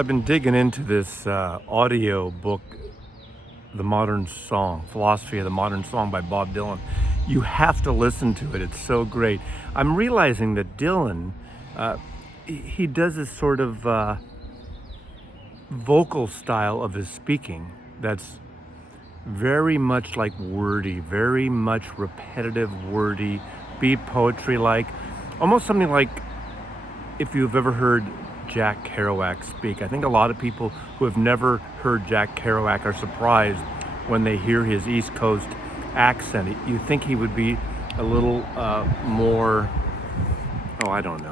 I've been digging into this audio book, The Modern Song, Philosophy of the Modern Song by Bob Dylan. You have to listen to it. It's so great. I'm realizing that Dylan, he does this sort of vocal style of his speaking that's very much like wordy, very much repetitive, wordy, beat poetry-like, almost something like if you've ever heard Jack Kerouac speak. I think a lot of people who have never heard Jack Kerouac are surprised when they hear his East Coast accent. You think he would be a little more, I don't know,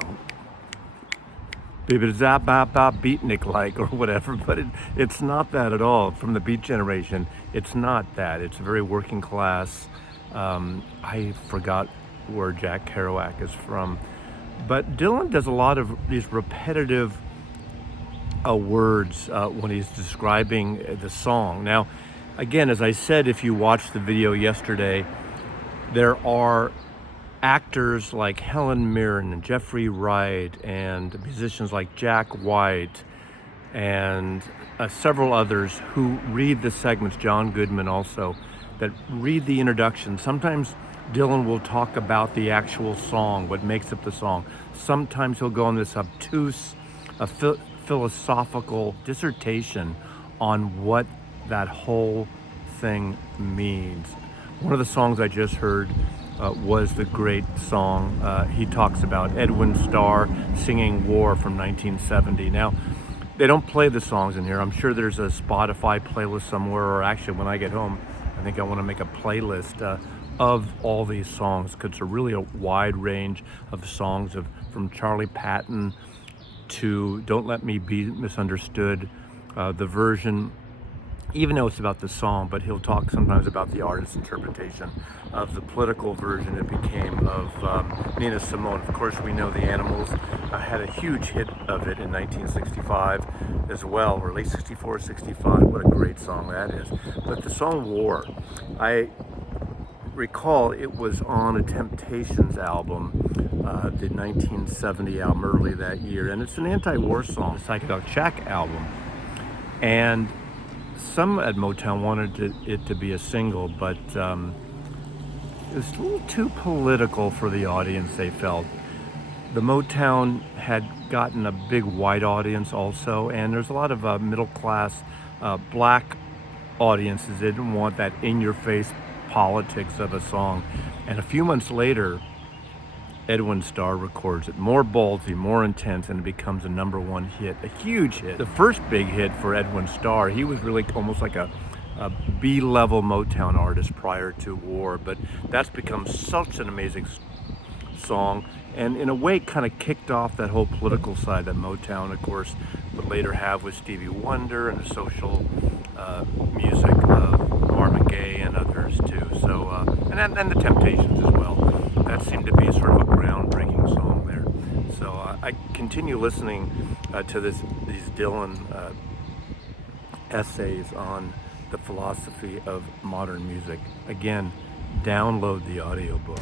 beatnik-like or whatever, but it's not that at all. From the Beat Generation, it's not that. It's very working class. I forgot where Jack Kerouac is from. But Dylan does a lot of these repetitive words when he's describing the song. Now, again, as I said, if you watched the video yesterday, there are actors like Helen Mirren and Jeffrey Wright and musicians like Jack White and several others who read the segments, John Goodman also, that read the introduction. Sometimes Dylan will talk about the actual song, what makes up the song. Sometimes he'll go on this obtuse philosophical dissertation on what that whole thing means. One of the songs I just heard was the great song he talks about, Edwin Starr singing War from 1970. Now, they don't play the songs in here. I'm sure there's a Spotify playlist somewhere, or actually when I get home, I think I want to make a playlist of all these songs, because it's really a wide range of songs from Charlie Patton to Don't Let Me Be Misunderstood, the version, even though it's about the song, but he'll talk sometimes about the artist's interpretation of the political version it became of Nina Simone. Of course, we know the Animals had a huge hit of it in 1965 as well, or late 64, 65. What a great song that is. But the song War, I recall it was on a Temptations album, the 1970 album early that year, and it's an anti-war song, a Psychedelic Shack album. And some at Motown wanted it to be a single, but it was a little too political for the audience, they felt. The Motown had gotten a big white audience also, and there's a lot of middle-class black audiences. They didn't want that in-your-face politics of a song. And a few months later, Edwin Starr records it, more ballsy, more intense, and it becomes a #1 hit, a huge hit. The first big hit for Edwin Starr, he was really almost like a B-level Motown artist prior to War, but that's become such an amazing song, and in a way kind of kicked off that whole political side that Motown, of course, would later have with Stevie Wonder and the social music of Marvin Gaye and others too. So, and the Temptations as well. That seemed to be sort of a groundbreaking song there. So I continue listening to these Dylan essays on the philosophy of modern music. Again, download the audiobook.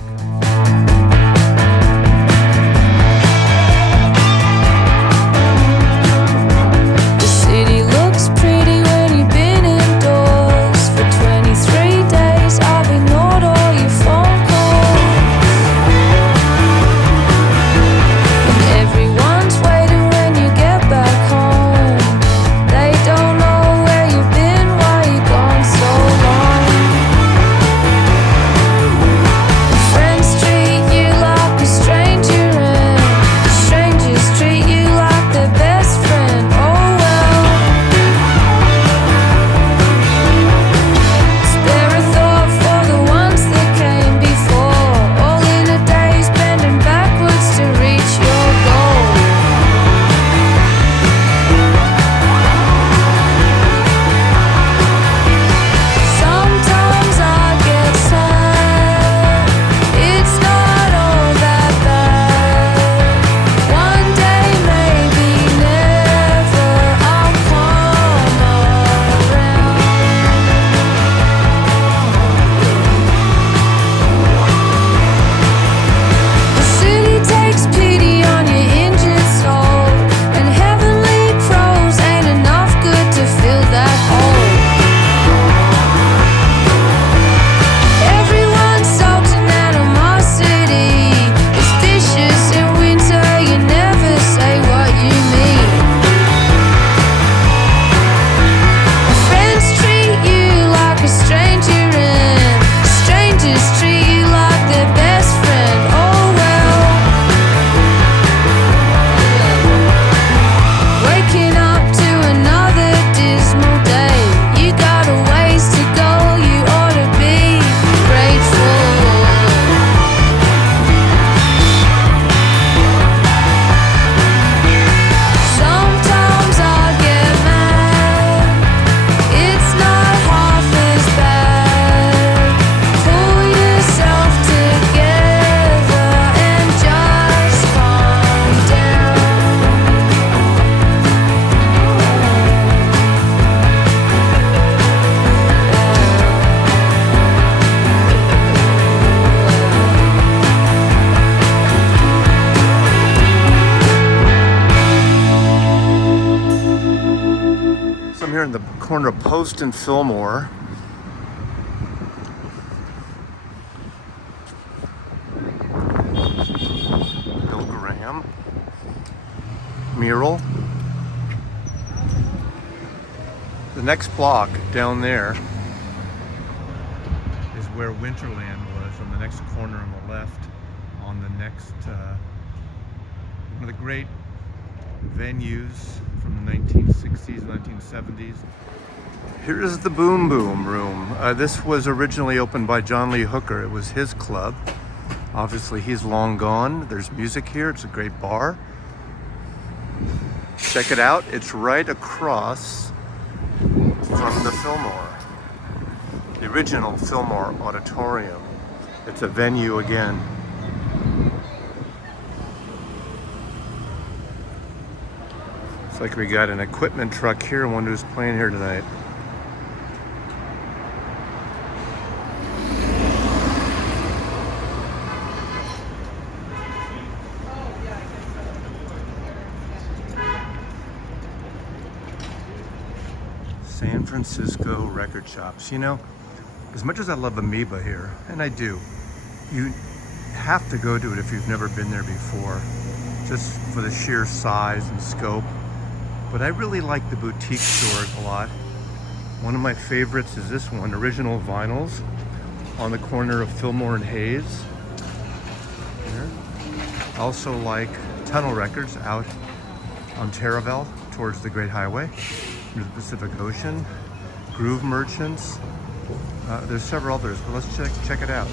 The city looks pretty when you've been indoors for 23 days. I've ignored all your phone calls, and everyone's waiting when you get back home. They don't know where you've been, why you gone so long. Friend Street in the corner of Poston Filmore. Bill Graham mural. The next block down there is where Winterland was, on the next corner on the left, on the next, one of the great venues from the 1960s, 1970s. Here's the Boom Boom Room. This was originally opened by John Lee Hooker. It was his club. Obviously, he's long gone. There's music here. It's a great bar. Check it out. It's right across from the Fillmore, the original Fillmore Auditorium. It's a venue again. It's like we got an equipment truck here. I wonder who's playing here tonight. San Francisco record shops. You know, as much as I love Amoeba here, and I do, you have to go to it if you've never been there before, just for the sheer size and scope. But I really like the boutique stores a lot. One of my favorites is this one, Original Vinyls, on the corner of Fillmore and Hayes. Here. Also like Tunnel Records out on Taravel towards the Great Highway, near the Pacific Ocean. Groove Merchants. There's several others, but let's check it out.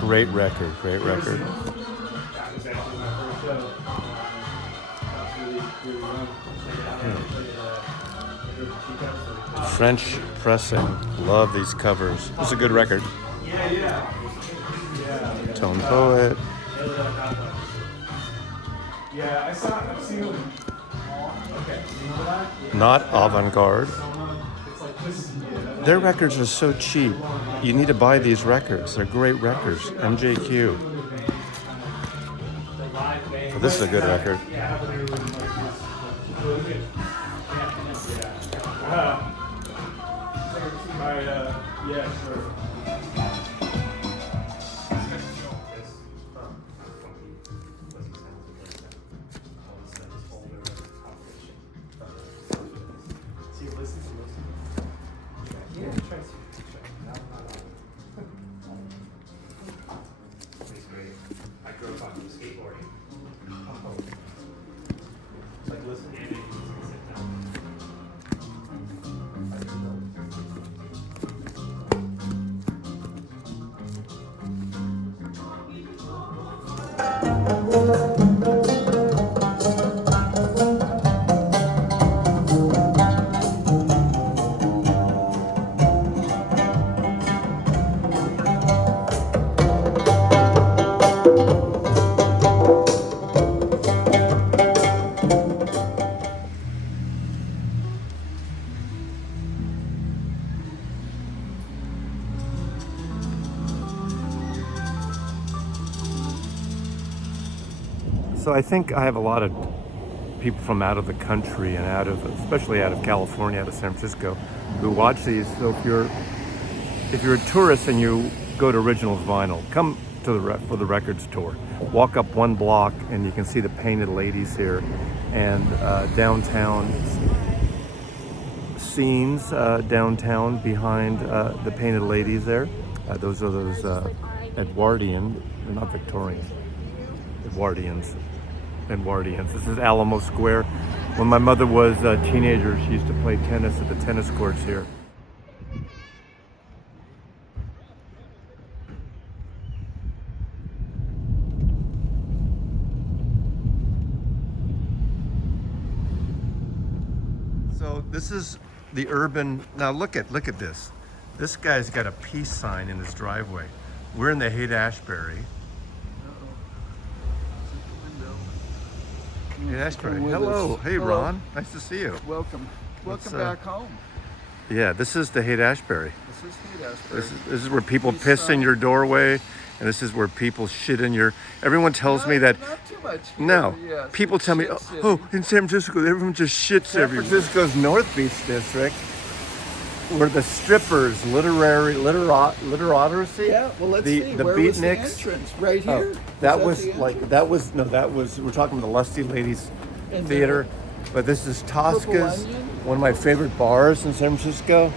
Great record, great record. French pressing, love these covers. It's a good record. Tone Poet. Not avant-garde. Their records are so cheap. You need to buy these records. They're great records. MJQ. Oh, this is a good record. I drove up skateboarding. Like listen. So I think I have a lot of people from out of the country and especially out of California, out of San Francisco, who watch these. So if you're a tourist and you go to Originals Vinyl, come to for the records tour. Walk up one block and you can see the Painted Ladies here, and downtown scenes downtown behind the Painted Ladies there. Those are those Edwardian, they're not Victorian, Edwardians. This is Alamo Square. When my mother was a teenager, she used to play tennis at the tennis courts here. So this is the urban. Now look at this. This guy's got a peace sign in his driveway. We're in the Haight-Ashbury. Ashberry. Hello. Hey, Hello. Ron. Nice to see you. Welcome. Welcome back home. Yeah, this is the Haight-Ashbury. This is Haight-Ashbury. This is where people piss in your doorway, and this is where people shit in your. Everyone tells me that. Not too much here, No, yes, people it's tell me, shit city. oh, in San Francisco, everyone just shits San everywhere. San Francisco's North Beach district, where the strippers, literaturacy. Yeah, well, let's see. The Where was the beatniks. entrance? Right Oh, here? that Was was the like entrance? that was we're talking about the Lusty Ladies And Theater, but this is Tosca's, Onion? one of my favorite bars in San Francisco.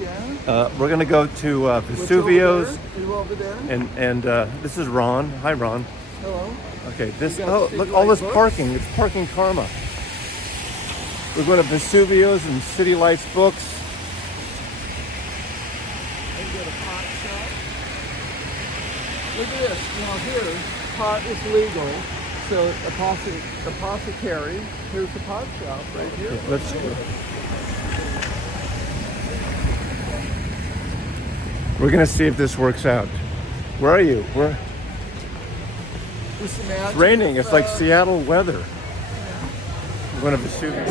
Yeah. We're gonna go to What's Vesuvio's, over there? You over there? and this is Ron. Hi, Ron. Hello. Okay, this. You got Oh, City look, all Light this books? parking. It's parking karma. We're going to Vesuvio's and City Lights Books. And get a pot shop. Look at this. Now here, pot is legal. So apothecary. Here's the pot shop right here. Let's. We're going to see if this works out. Where are you? Just It's imagine raining. if, It's like Seattle weather. We're going to Vesuvius.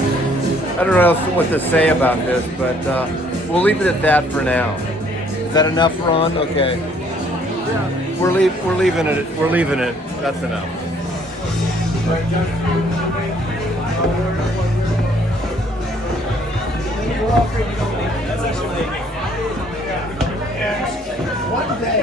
I don't know what to say about this, but we'll leave it at that for now. Is that enough, Ron? Okay. We're leaving it. We're leaving it. That's enough. one day.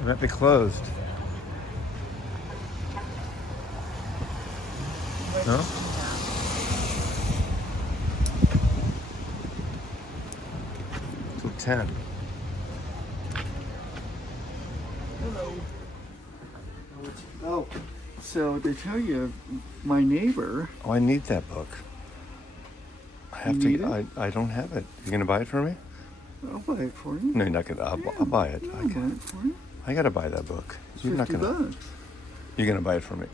It might be closed. No? Till 10. Hello. Oh, so they tell you, my neighbor. Oh, I need that book. I have You need to. it? I don't have it. You gonna buy it for me? I'll buy it for you. No, you're not gonna. I'll buy it. I'll buy it for you. I gotta buy that book. It's You're not $50. gonna. You're gonna buy it for me.